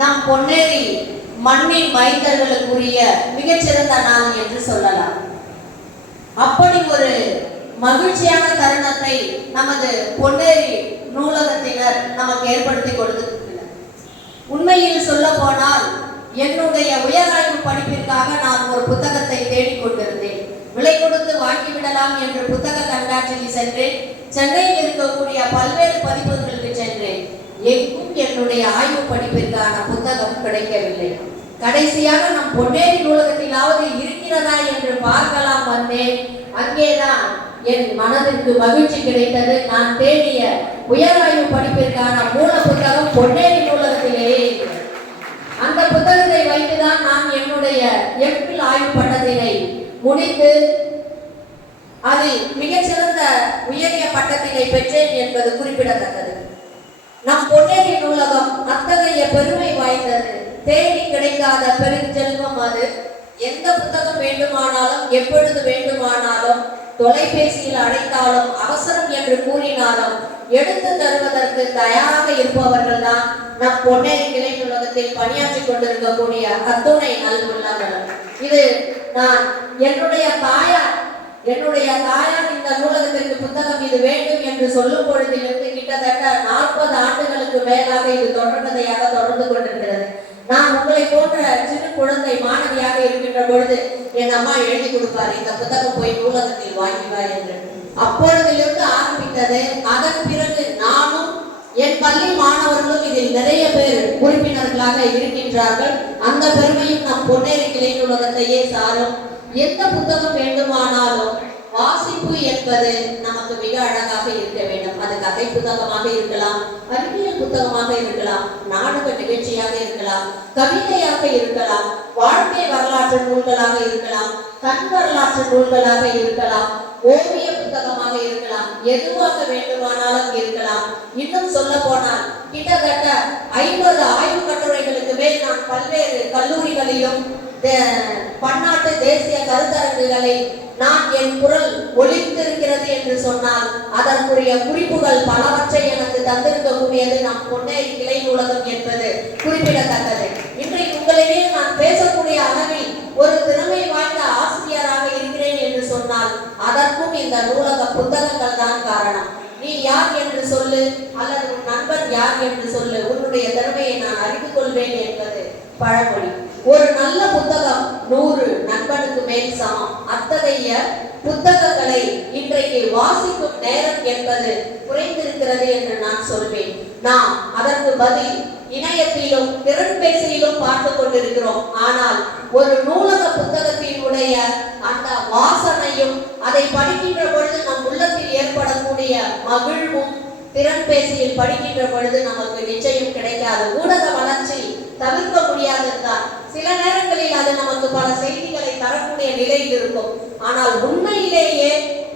நம் பொன்னேரி மண்ணின் மைந்தர்களுக்குரிய மிகச்சிறந்த நாள் என்று சொல்லலாம். அப்படி ஒரு மகிழ்ச்சியான தருணத்தை நமது பொன்னேரி நூலகத்தினர் நமக்கு ஏற்படுத்தி கொடுத்திருக்கிறார். உண்மையில் சொல்ல போனால் என்னுடைய உயராய்வு படிப்பிற்காக நான் ஒரு புத்தகத்தை தேடிக்கொண்டிருந்தேன். விலை கொடுத்து வாங்கிவிடலாம் என்று புத்தக கண்காட்சியில் சென்றேன். சென்னையில் இருக்கக்கூடிய பல்வேறு பதிப்புகளுக்கு சென்றேன். எங்கும் என்னுடைய ஆய்வு படிப்பிற்கான புத்தகம் கிடைக்கவில்லை. கடைசியாக நம் பொன்னேரி நூலகத்திலாவது இருக்கிறதா என்று பார்க்கலாம் வந்தேன். அங்கேதான் என் மனதிற்கு மகிழ்ச்சி கிடைத்தது. நான் தேடிய உயராய்வு படிப்பிற்கான மூல புத்தகம் பொன்னேரி நூலகத்திலேயே. அந்த புத்தகத்தை வைத்துதான் நான் என்னுடைய எம்பில் ஆய்வு பட்டத்தினை முடித்து அதில் மிகச்சிறந்த உயரிய பட்டத்தினை பெற்றேன் என்பது குறிப்பிடத்தக்கது. நம் பொன்னேரி நூலகம் அத்தகைய பெருமை வாய்ந்தது. தேடி கிடைக்காத பெருஞ்செல்வம் அது. எந்த புத்தகம் வேண்டுமானாலும் எப்பொழுது வேண்டுமானாலும் தொலைபேசியில் அழைத்தாலும் அவசரம் என்று கூறினாலும் எடுத்து தருவதற்கு தயாராக இருப்பவர்கள் தான் நம் பொன்னேரி கிளை நூலகத்தில் பணியாற்றி கொண்டிருக்கக்கூடிய அத்துணை நல்வுள்ளங்கள். இது நான் என்னுடைய தாயார் இந்த நூலகத்திற்கு புத்தகம் இது வேண்டும் என்று சொல்லும் பொழுதிலிருந்து கிட்டத்தட்ட 40 ஆண்டுகளுக்கு மேலாக இது தொடர்கதையாக தொடர்ந்து கொண்டிருக்கிறது. நான் உங்களை போன்ற சிறு குழந்தை மாணவியாக இருக்கின்ற பொழுது என் அம்மா எழுதி கொடுப்பார், இந்த புத்தகம் போய் நூலகத்தில் வாங்கிவார் என்று. அப்பொழுதிலிருந்து ஆரம்பித்தது. அதன் பிறகு நானும் என் பள்ளி மாணவர்களும் இதில் நிறைய பேர் உறுப்பினர்களாக இருக்கின்றார்கள். அந்த பெருமையும் நம் பொன்னேரி கிளை நூலகத்தையே சாரும். எந்த புத்தகம் வேண்டுமானாலும் வாசிப்பு என்பது நமக்கு மிக அழகாக இருக்க வேண்டும். அது கதை புத்தகமாக இருக்கலாம், அறிவியல் புத்தகமாக இருக்கலாம், நாடக நிகழ்ச்சியாக இருக்கலாம், கவிதையாக இருக்கலாம், வாழ்க்கை வரலாற்று நூல்களாக இருக்கலாம், தன் வரலாற்று நூல்களாக இருக்கலாம், ஓவிய புத்தகமாக இருக்கலாம், எதுவாக வேண்டுமானாலும் இருக்கலாம். இன்னும் சொல்ல போனால் கிட்டத்தட்ட 50 ஆய்வு கட்டுரைகளுக்கு மேல் நான் பல்வேறு கல்லூரிகளிலும் பன்னாட்டு தேசிய கருத்தரங்குகளை நான் என் குரல் ஒலித்திருக்கிறது என்று சொன்னால் அதற்குரிய குறிப்புகள் பலவற்றை எனக்கு தந்திருக்கக்கூடியது நம் பொன்னேரி கிளை நூலகம் என்பது குறிப்பிடத்தக்கது. இன்றைக்கு உங்களிடையே நான் பேசக்கூடிய அளவில் ஒரு திறமை வாய்ந்த ஆசிரியராக இருக்கிறேன் என்று சொன்னால் அதற்கும் இந்த நூலக புத்தகங்கள் தான் காரணம். நீ யார் என்று சொல்லு, அல்லது உன் நண்பன் யார் என்று சொல்லு, உன்னுடைய திறமையை நான் அறிந்து கொள்வேன் என்பது பழமொழி. ஒரு நல்ல புத்தகம் 100 நண்பனுக்கு மேல் சமம். அத்தகைய புத்தகங்களை இன்றைக்கு வாசிக்கும் நேரம் என்பது குறைந்திருக்கிறது என்று நான் சொல்வேன். நாம் அதற்கு பதில் இணையத்திலும் திறன்பேசியிலும் பார்த்து கொண்டிருக்கிறோம். ஆனால் ஒரு நூலக புத்தகத்தினுடைய அந்த வாசனையும் அதை படிக்கின்ற பொழுது நம் உள்ளத்தில் ஏற்படக்கூடிய மகிழ்வும் திறன்பேசியில் படிக்கின்ற பொழுது நமக்கு நிச்சயம் கிடைக்காது. ஊடக வளர்ச்சி தவிர்க்க முடியாததுதான். சில நேரங்களில் அது நமக்கு பல செய்திகளை தரக்கூடிய நிலையில் இருக்கும். ஆனால் உண்மையிலேயே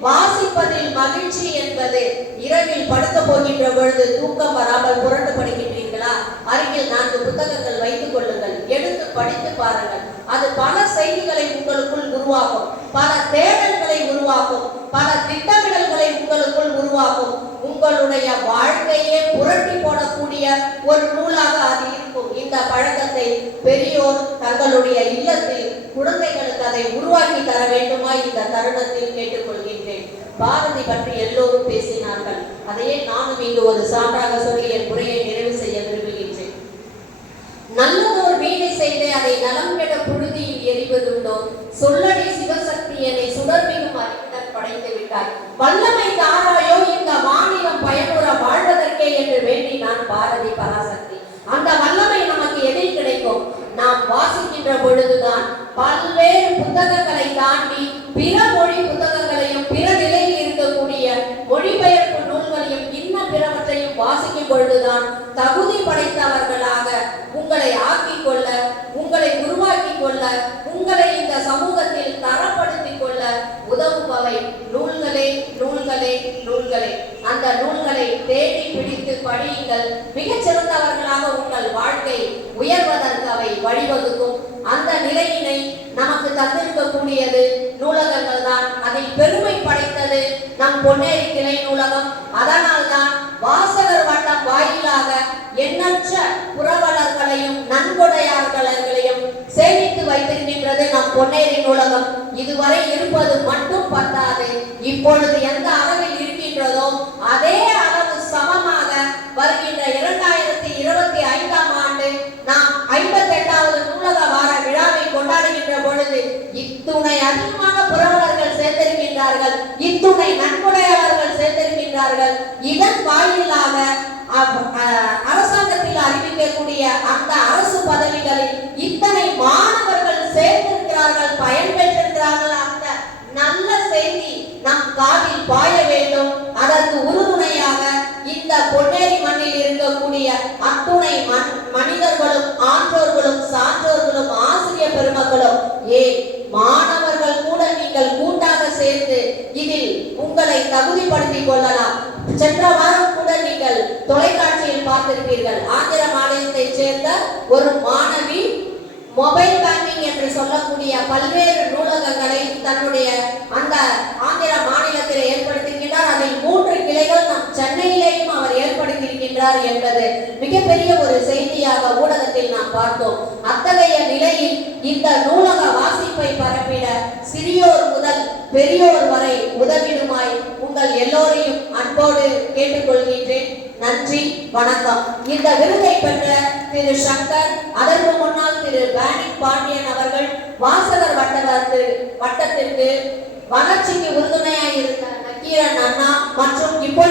வாசிப்பதில் மகிழ்ச்சி என்பது இரவில் படுக்க போகின்ற பொழுது தூக்கம் வராமல் புரண்டு படுகின்றீர்களா? அருகில் 4 புத்தகங்கள் வைத்துக் கொள்ளுங்கள், எடுத்து படித்து பாருங்கள். அது பல செய்திகளை உங்களுக்குள் உருவாக்கும், பல தேடல்களை உருவாக்கும், பல திட்டமிடல்களை உங்களுக்குள் உருவாக்கும். உங்களுடைய வாழ்க்கையே புரட்டி போடக்கூடிய ஒரு நூலாக அது இருக்கும். இந்த பழக்கத்தை பெரியோர் தங்களுடைய இல்லத்தில் குழந்தைகளுக்கு அதை உருவாக்கி தர வேண்டுமா இந்த தருணத்தில் கேட்டுக்கொள்கின்றேன். பாரதி பற்றி எல்லோரும் பேசினார்கள். அதையே நானும் இங்கு ஒரு சான்றாக சொல்லி என் உரையை நிறைவு செய்ய விரும்புகின்றேன். நல்லதோர் வீணை செய்து அதை நலம் கெட புழுதியில் எரிவதுண்டோ, சொல்லடி சிவசக்தி என்னை சுடர்மிகும் அறிவுடன் படைத்து விட்டார். வல்லமை தாராயோ இந்த மாநிலம் பயனுற வாழ்வதற்கே என்று வேண்டினான் பாரதி பராசக்தி. அந்த வல்லமை நமக்கு எதில் கிடைக்கும்? நாம் வாசிக்கின்ற பொழுதுதான். பல்வேறு புத்தகங்களை தாண்டி பிற மொழி புத்தகங்களையும் பிற நிலையில் இருக்கக்கூடிய மொழிபெயர்ப்பு நூல்களையும் இன்னும் பிறவற்றையும் வாசிக்கும் பொழுதுதான் தகுதி படைத்தவர்களாக உங்களை ஆக்கிக் கொள்ள, உங்களை உருவாக்கி கொள்ள, உங்களை இந்த சமூகத்தில் தரப்படுத்திக் கொள்ள உதவுபவை நூல்களே நூல்களே நூல்களே. அந்த நூல்களை தேடி பிடித்து படியுங்கள். மிகச்சிறந்தவர்களாக உங்கள் வாழ்க்கை உயர்வதற்கு அவை வழிவகுக்கும். அந்த நிலையினை நமக்கு தந்திருக்கக்கூடியது நூலகங்கள் தான். அதை பெருமை படைத்தது நம் பொன்னேரி கிளை நூலகம். அதனால்தான் வாசகர் வட்டம் வாயிலாக எண்ணற்ற புரவலர்களையும் நன்கொடையாளர்களையும் சேமித்து வைத்திருக்கின்றது நம் பொன்னேரி நூலகம். இதுவரை இருப்பது மட்டும் பத்தாது, இப்பொழுது எந்த அளவில் இருக்கின்றதோ அதே அளவு சமமாக வருகின்ற 2025ஆம் ஆண்டு நாம் 58வது நூலக வார விழாவை கொண்டாடுகின்ற பொழுது இத்துணை அதிகமாக புரவலர்கள் சேர்ந்திருக்கின்றார்கள், இத்துணை நன்கொடையாளர்கள் சேர்ந்திருக்கின்றார்கள். இதன் வாயிலாக அரசாங்கத்தில் அறிவிக்கக்கூடிய அந்த அரசு பதவிகளில் இத்தனை மாணவர்கள் சேர்ந்திருக்கிறார்கள், பயன் பெற்றிருக்கிறார்கள். அந்த நல்ல செய்தி நம் காதில் பாய வேண்டும். அதற்கு உறுதுணையாக இந்த பொன்னேரி மண்ணில் இருக்கக்கூடிய அத்துணை மனிதர்களும், ஆன்றோர்களும், சான்றோர்களும், ஆசிரியர் பெருமக்களும், மாணவர்கள் கூட நீங்கள் கூட்டாக சேர்ந்து இதில் உங்களை தகுதிப்படுத்திக் கொள்ளலாம். சென்ற வாரம் கூட நீங்கள் தொலைக்காட்சியில் பார்த்திருப்பீர்கள். ஆந்திர மாநிலத்தை சேர்ந்த ஒரு மாணவி மொபைல் பேங்கிங் என்று சொல்லக்கூடிய பல்வேறு நூலகங்களை தன்னுடைய அந்த ஆந்திர மாநிலத்தில் ஏற்படுத்தியிருக்கின்றார். அதில் 3 கிளைகள் நம் சென்னையிலேயும் அவர் ஏற்படுத்தியிருக்கின்றார் என்பது மிகப்பெரிய ஒரு செய்தியாக ஊடகத்தில் நாம் பார்த்தோம். அத்தகைய நிலையில் இந்த நூலக வாசிப்பை பரப்பிட சிறியோர் முதல் பெரியோர் வரை உதவிடுமாய் உங்கள் எல்லோரையும் அன்போடு கேட்டுக்கொள்கின்றேன். நன்றி, வணக்கம். இந்த விருதை பெற்ற திரு சங்கர், அதற்கு முன்னால் திரு பேனிக் பாண்டியன் அவர்கள் வாசகர் வட்டத்திற்கு வளர்ச்சிக்கு உறுதுணையாக இருந்த நக்கீரன் அண்ணா மற்றும் இப்போ